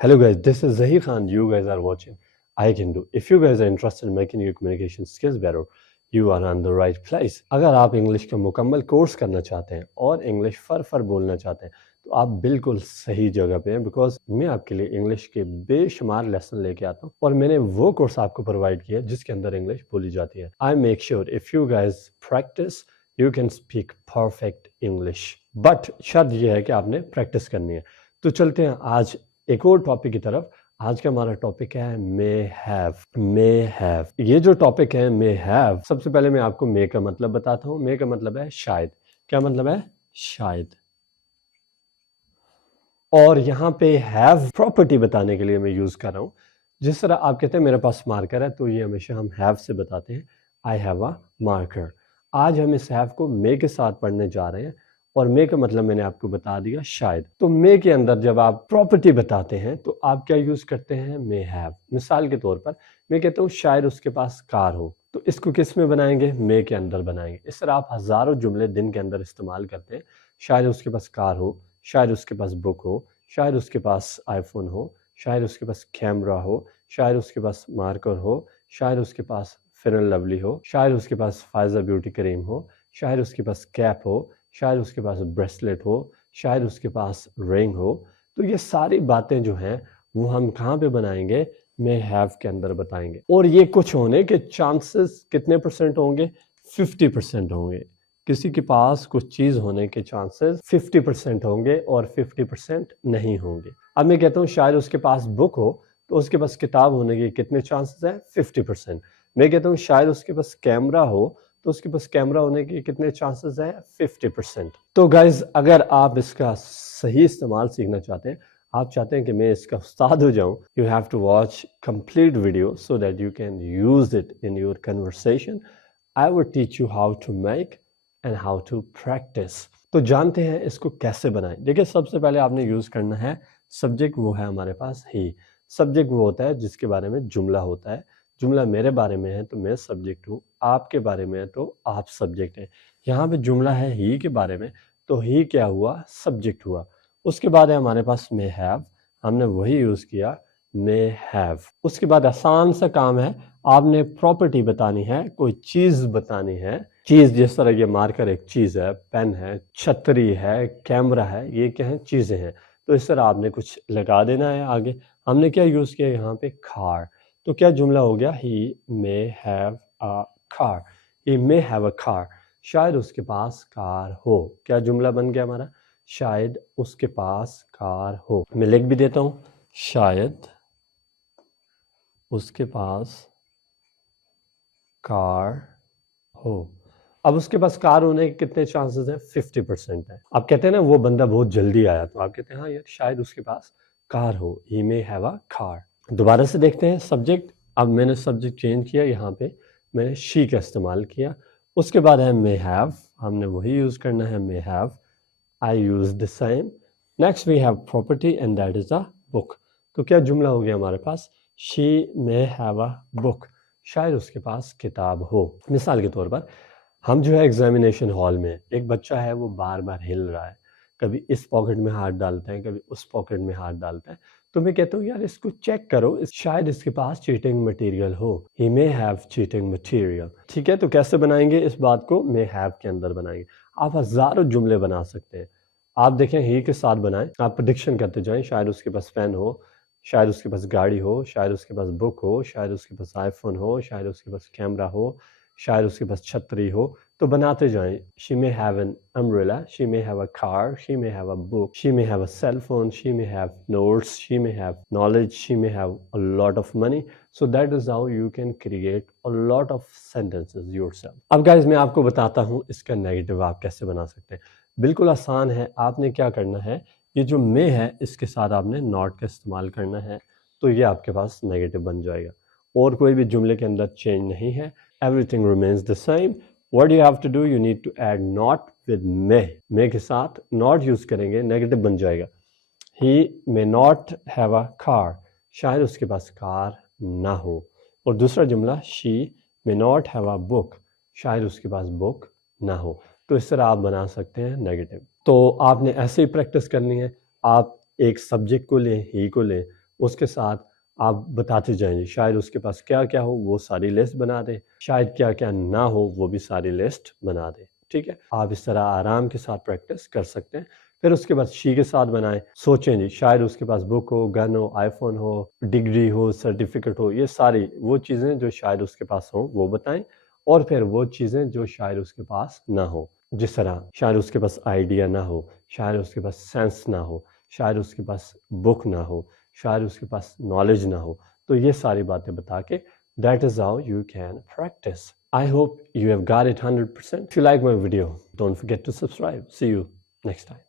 Hello guys, this is Zahir Khan. You guys are watching I Can Do. If you guys are interested in making your communication skills better, you are on the right place. अगर आप English का मुकम्मल course करना चाहते हैं और English फर बोलना चाहते हैं तो आप बिल्कुल सही जगह पे हैं, बिकॉज मैं आपके लिए इंग्लिश के बेशुमार लेसन लेके आता हूँ और मैंने वो कोर्स आपको प्रोवाइड किया जिसके अंदर इंग्लिश बोली जाती है. I make sure if you guys practice you can speak perfect English, but शर्त यह है कि आपने प्रैक्टिस करनी है. तो चलते हैं आज एक और टॉपिक की तरफ. आज का हमारा टॉपिक है मे हैव. ये जो टॉपिक है मे हैव, सबसे पहले मैं आपको मे का मतलब बताता हूँ. मे का मतलब है शायद. क्या मतलब है? शायद. और यहाँ पे हैव प्रॉपर्टी बताने के लिए मैं यूज कर रहा हूँ. जिस तरह आप कहते हैं मेरे पास मार्कर है, तो ये हमेशा हम हैव से बताते हैं. I have a marker. आज हम इस हैव को मे के साथ पढ़ने जा रहे हैं और मे का मतलब मैंने आपको बता दिया शायद. तो मे के अंदर जब आप प्रॉपर्टी बताते हैं तो आप क्या यूज करते हैं? May have. मिसाल के तौर पर मैं कहता हूँ शायद उसके पास कार हो, तो इसको किस में बनाएंगे? मे के अंदर बनाएंगे. इस तरह आप हजारों जुमले दिन के अंदर इस्तेमाल करते हैं. शायद उसके पास कार हो, शायद उसके पास बुक हो, शायद उसके पास आईफोन हो, शायद उसके पास कैमरा हो, शायद उसके पास मार्कर हो, शायद उसके पास फेयर एंड लवली हो, शायद उसके पास फायजा ब्यूटी क्रीम हो, शायद उसके पास कैप हो, शायद उसके पास ब्रेसलेट हो, शायद उसके पास रिंग हो. तो ये सारी बातें जो हैं वो हम कहाँ पे बनाएंगे? मे हैव के अंदर बताएंगे. और ये कुछ होने के चांसेस कितने परसेंट होंगे? 50% होंगे. किसी के पास कुछ चीज होने के चांसेस 50% होंगे और 50% नहीं होंगे. अब मैं कहता हूँ शायद उसके पास बुक हो, तो उसके पास किताब होने के कितने चांसेस हैं? 50%. मैं कहता हूँ शायद उसके पास कैमरा हो, तो उसके पास कैमरा होने के कितने चांसेस हैं? 50%. तो गाइज अगर आप इसका सही इस्तेमाल सीखना चाहते हैं, आप चाहते हैं कि मैं इसका उस्ताद हो जाऊं, you have to watch complete video so that you can use it in your conversation. I would teach you how to make and how to practice. तो जानते हैं इसको कैसे बनाएं. देखिए, सबसे पहले आपने यूज करना है सब्जेक्ट. वो है हमारे पास ही. सब्जेक्ट वो होता है जिसके बारे में जुमला होता है. जुमला मेरे बारे में है तो मैं सब्जेक्ट हूँ, आपके बारे में है तो आप सब्जेक्ट हैं. यहाँ पे जुमला है ही के बारे में, तो ही क्या हुआ? सब्जेक्ट हुआ. उसके बाद है हमारे पास मे हैव. हमने वही यूज किया, मे हैव. उसके बाद आसान सा काम है, आपने प्रॉपर्टी बतानी है, कोई चीज बतानी है. चीज जिस तरह ये मार्कर एक चीज है, पेन है, छतरी है, कैमरा है, ये क्या है? चीजें हैं. तो इस तरह आपने कुछ लगा देना है आगे. हमने क्या यूज किया यहाँ पे? कार. तो क्या जुमला हो गया? He may have a car. He may have a car. शायद उसके पास कार हो. क्या जुमला बन गया हमारा? शायद उसके पास कार हो. मैं लिख भी देता हूँ, शायद उसके पास कार हो. अब उसके पास कार होने के कितने चांसेस हैं? 50% है. आप कहते हैं ना वो बंदा बहुत जल्दी आया, तो आप कहते हैं हाँ यार शायद उसके पास कार हो. ही मे हैव अ कार. दोबारा से देखते हैं सब्जेक्ट. अब मैंने सब्जेक्ट चेंज किया, यहाँ पे मैंने शी का इस्तेमाल किया. उसके बाद है मे हैव. हमने वही यूज करना है, may have. I use the same. Next we have property and that is a book. तो क्या जुमला हो गया हमारे पास? She may have a book. शायद उसके पास किताब हो. मिसाल के तौर पर हम जो है एग्जामिनेशन हॉल में, एक बच्चा है वो बार बार हिल रहा है, कभी इस पॉकेट में हाथ डालता है, कभी उस पॉकेट में हाथ डालता है. तो मैं कहता हूँ यार इसको चेक करो, शायद इसके पास चीटिंग मटेरियल हो. ही मे हैव चीटिंग मटेरियल. ठीक है, तो कैसे बनाएंगे इस बात को? मे हैव के अंदर बनाएंगे. आप हजारों जुमले बना सकते हैं. आप देखें ही के साथ बनाएं, आप प्रेडिक्शन करते जाएं. शायद उसके पास पेन हो, शायद उसके पास गाड़ी हो, शायद उसके पास बुक हो, शायद उसके पास आईफोन हो, शायद उसके पास कैमरा हो, शायद उसके पास छतरी हो. तो बनाते जाएं. She may have an umbrella, she may have a car, she may have a book, she may have a cell phone, she may have notes, she may have knowledge, she may have a lot of money. So that is how you can create a lot of sentences yourself. अब guys मैं आपको बताता हूँ इसका negative आप कैसे बना सकते हैं. बिल्कुल आसान है. आपने क्या करना है, ये जो मे है इसके साथ आपने नॉट का इस्तेमाल करना है, तो ये आपके पास नेगेटिव बन जाएगा. और कोई भी जुमले के अंदर चेंज नहीं है. Everything remains the same. What you have to do, you need to add not with may. may के साथ not यूज करेंगे, नेगेटिव बन जाएगा. He may not have a car. शायद उसके पास कार ना हो. और दूसरा जुमला she may not have a book. शायद उसके पास बुक ना हो. तो इस तरह आप बना सकते हैं नेगेटिव. तो आपने ऐसे ही प्रैक्टिस करनी है. आप एक सब्जेक्ट को लें, ही को लें, اس کے ساتھ آپ بتاتے جائیں جی شاید اس کے پاس کیا کیا ہو وہ ساری لسٹ بنا دیں، شاید کیا کیا نہ ہو وہ بھی ساری لسٹ بنا دیں، ٹھیک ہے؟ آپ اس طرح آرام کے ساتھ پریکٹس کر سکتے ہیں۔ پھر اس کے بعد شی کے ساتھ بنائیں، سوچیں جی شاید اس کے پاس بک ہو، گن ہو، آئی فون ہو، ڈگری ہو، سرٹیفکیٹ ہو، یہ ساری وہ چیزیں جو شاید اس کے پاس ہوں وہ بتائیں، اور پھر وہ چیزیں جو شاید اس کے پاس نہ ہو، جس طرح شاید اس کے پاس آئیڈیا نہ ہو، شاید اس کے پاس سینس نہ ہو، شاید اس کے پاس بک نہ ہو، شاید اس کے پاس نالج نہ ہو، تو یہ ساری باتیں بتا کے that is how you can practice. I hope you have got it 100%. If you like my video, don't forget to subscribe. See you next time.